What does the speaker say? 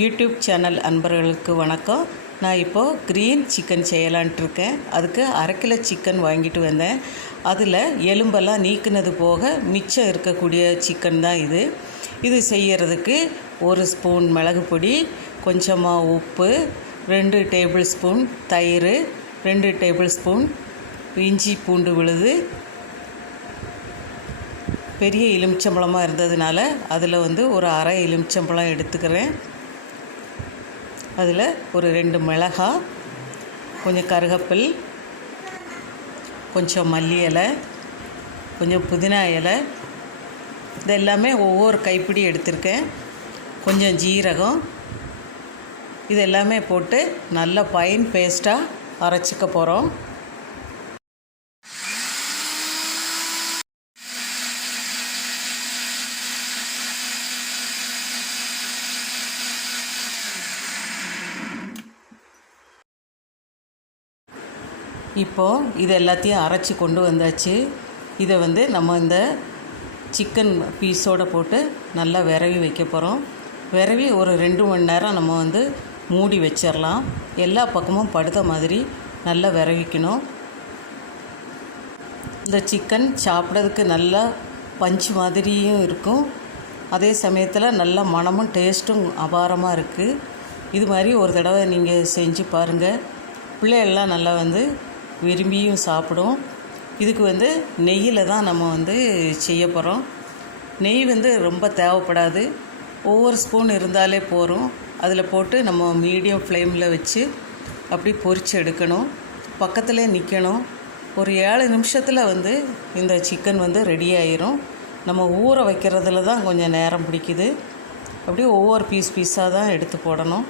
YouTube channel அன்பர்களுக்கு வணக்கம். நான் இப்போது க்ரீன் சிக்கன் செய்யலான்ட்டு இருக்கேன். அதுக்கு 1/2 கிலோ சிக்கன் வாங்கிட்டு வந்தேன். அதில் எலும்பெல்லாம் நீக்கினது போக மிச்சம் இருக்கக்கூடிய சிக்கன் தான் இது. இது செய்கிறதுக்கு 1 ஸ்பூன் மிளகு பொடி, கொஞ்சமாக உப்பு, 2 டேபிள் ஸ்பூன் தயிர், 2 டேபிள் ஸ்பூன் இஞ்சி பூண்டு விழுது, பெரிய எலுமிச்சம்பழமாக இருந்ததுனால அதில் ஒரு அரை எலுமிச்சம்பழம் எடுத்துக்கிறேன். அதில் ஒரு 2 மிளகாய், கொஞ்சம் கருகப்பில், கொஞ்சம் மல்லி இலை, கொஞ்சம் புதினா இலை, இது எல்லாமே ஒவ்வொரு கைப்பிடி எடுத்திருக்கேன். கொஞ்சம் ஜீரகம், இது எல்லாமே போட்டு நல்லா ஃபைன் பேஸ்ட்டாக அரைச்சிக்க போகிறோம். இப்போது இது எல்லாத்தையும் அரைச்சி கொண்டு வந்தாச்சு. இதை நம்ம இந்த சிக்கன் பீஸோடு போட்டு நல்லா விரவி வைக்க போகிறோம். விரவி ஒரு 2 மணி நேரம் நம்ம மூடி வச்சிடலாம். எல்லா பக்கமும் படுத்த மாதிரி நல்லா விரவிக்கணும். இந்த சிக்கன் சாப்பிட்றதுக்கு நல்லா பஞ்சு மாதிரியும் இருக்கும், அதே சமயத்தில் நல்ல மணமும் டேஸ்ட்டும் அபாரமாக இருக்குது. இது மாதிரி ஒரு தடவை நீங்கள் செஞ்சு பாருங்கள். பிள்ளைகள்லாம் நல்லா விரும்பியும் சாப்பிடும். இதுக்கு நெய்யில் தான் நம்ம செய்ய போகிறோம். நெய் ரொம்ப தேவைப்படாது, ஒவ்வொரு ஸ்பூன் இருந்தாலே போதும். அதில் போட்டு நம்ம மீடியம் ஃப்ளேமில் வச்சு அப்படி பொரித்து எடுக்கணும். பக்கத்தில் நிற்கணும். ஒரு 7 நிமிஷத்தில் இந்த சிக்கன் ரெடி ஆயிரும். நம்ம ஊற வைக்கிறதுல தான் கொஞ்சம் நேரம் பிடிக்குது. அப்படியே ஒவ்வொரு பீஸாக தான் எடுத்து போடணும்.